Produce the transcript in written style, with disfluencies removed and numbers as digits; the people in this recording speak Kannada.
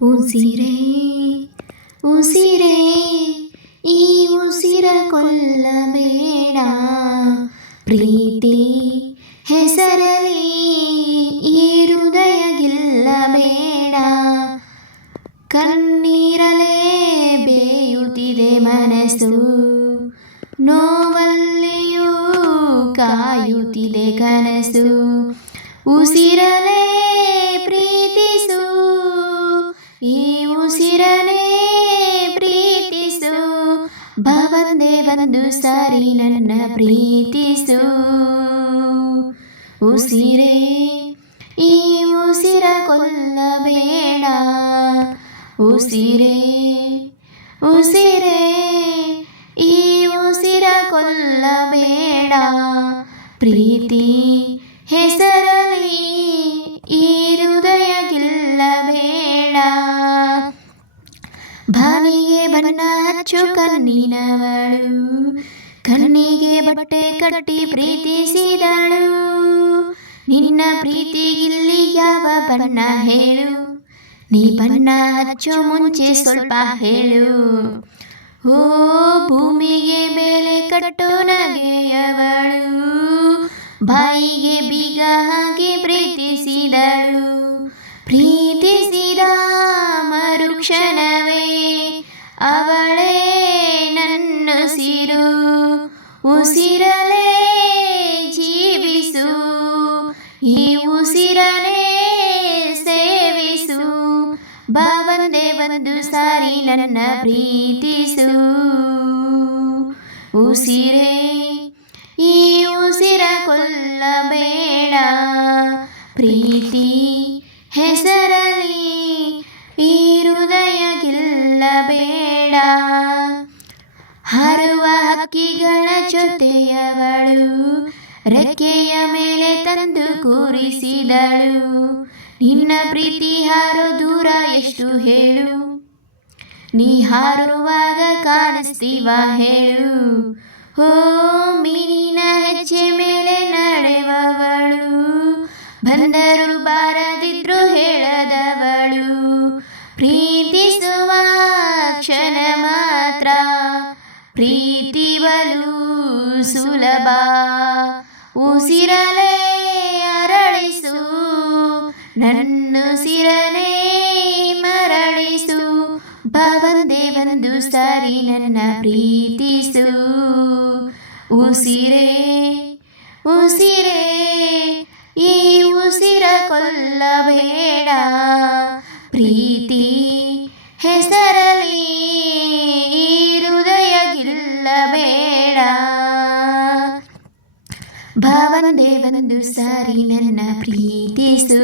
ಉಸಿರೇ ಉಸಿರೇ ಈ ಉಸಿರ ಕೊಲ್ಲಬೇಡ, ಪ್ರೀತಿ ಹೆಸರಲಿ ಈ ಹೃದಯ ಗೆಲ್ಲಬೇಡ. ಕಣ್ಣೀರಲೇ ಬೇಯುತ್ತಿದೆ ಮನಸ್ಸು, ನೋವಲ್ಲಿಯೂ ಕಾಯುತ್ತಿದೆ ಕನಸು. ಉಸಿರಲೇ ಪ್ರೀತಿಸು, ಈ ಉಸಿರನೇ ಪ್ರೀತಿಸು, ಭಾವಂದೇ ಒಂದು ಸಾರಿ ನನ್ನ ಪ್ರೀತಿಸು. ಉಸಿರೇ ಈ ಉಸಿರ ಕೊಲ್ಲಬೇಡ, ಉಸಿರೇ ಉಸಿರೇ ಈ ಉಸಿರ ಕೊಲ್ಲಬೇಡ, ಪ್ರೀತಿ ಹೆಸರಲಿ ಈ ಹೃದಯ ಗೆಲ್ಲಬೇಡ. ಬಾವಿಗೆ ಬಣ್ಣ ಹಚ್ಚು ಕಣ್ಣಿನವಳು, ಕಣ್ಣಿಗೆ ಬಟ್ಟೆ ಕಟ್ಟಿ ಪ್ರೀತಿಸಿದಳು. ನಿನ್ನ ಪ್ರೀತಿಗಿಲ್ಲಿ ಯಾವ ಬಣ್ಣ ಹೇಳು, ನೀ ಬಣ್ಣ ಹಚ್ಚು ಮುಂಚೆ ಸ್ವಲ್ಪ ಹೇಳು. ಓ ಭೂಮಿಗೆ ಬೆಲೆ ಕಟ್ಟು ನಗೆಯವಳು, ಬಾಯಿಗೆ ಬೀಗ ಹಾಕಿ ಪ್ರೀತಿಸಿದಳು. ಪ್ರೀತಿಸಿದ ಮರುಕ್ಷಣವೇ ಅವಳೇ ನನ್ನುಸಿರು. ಉಸಿರಲೇ ಜೀವಿಸು, ಈ ಉಸಿರನೇ ಸೇವಿಸು, ಭಾವಂದೇ ಒಂದು ಸಾರಿ ನನ್ನ ಪ್ರೀತಿಸು. ಉಸಿರೇ ಈ ಉಸಿರ ಕೊಲ್ಲಬೇಡ, ಪ್ರೀತಿ ಹೆಸರಲಿ ಈ ಹೃದಯ ಗೆಲ್ಲಬೇಡ. ಹಾರುವ ಹಕ್ಕಿಗಳ ಜೊತೆಯವಳು, ರೆಕ್ಕೆಯ ಮೇಲೆ ತಂದು ಕೂರಿಸಿದಳು. ನಿನ್ನ ಪ್ರೀತಿ ಹಾರೋ ದೂರ ಎಷ್ಟು ಹೇಳು, ನೀ ಹಾರುವಾಗ ಕಾಣಿಸ್ತೀವ ಹೇಳು. ಓ ಮೀನಿನ ಹೆಜ್ಜೆ ಮೇಲೆ ನಡೆವವಳು, ಬಂದರು ಬಾರದಿದ್ರು ಹೇಳದವಳು. ಪ್ರೀತಿಸುವ ಕ್ಷಣ ಮಾತ್ರ ಪ್ರೀತಿ ಬಲು ಸುಲಭ. ಉಸಿರಲೇ ಅರಳಿಸು, ನನ್ನುಸಿರನೇ ಮರಳಿಸು, ಭಾವಂದೇ ಒಂದು ಸಾರಿ ನನ್ನ ಪ್ರೀತಿಸು. ಉಸಿರೇ ಉಸಿರೇ ಈ ಉಸಿರ ಕೊಲ್ಲಬೇಡ, ಪ್ರೀತಿ ಹೆಸರಲಿ ಈ ಹೃದಯ ಗೆಲ್ಲಬೇಡ. ಭಾವಂದೇ ಒಂದು ಸಾರಿ ನನ್ನ ಪ್ರೀತಿಸು.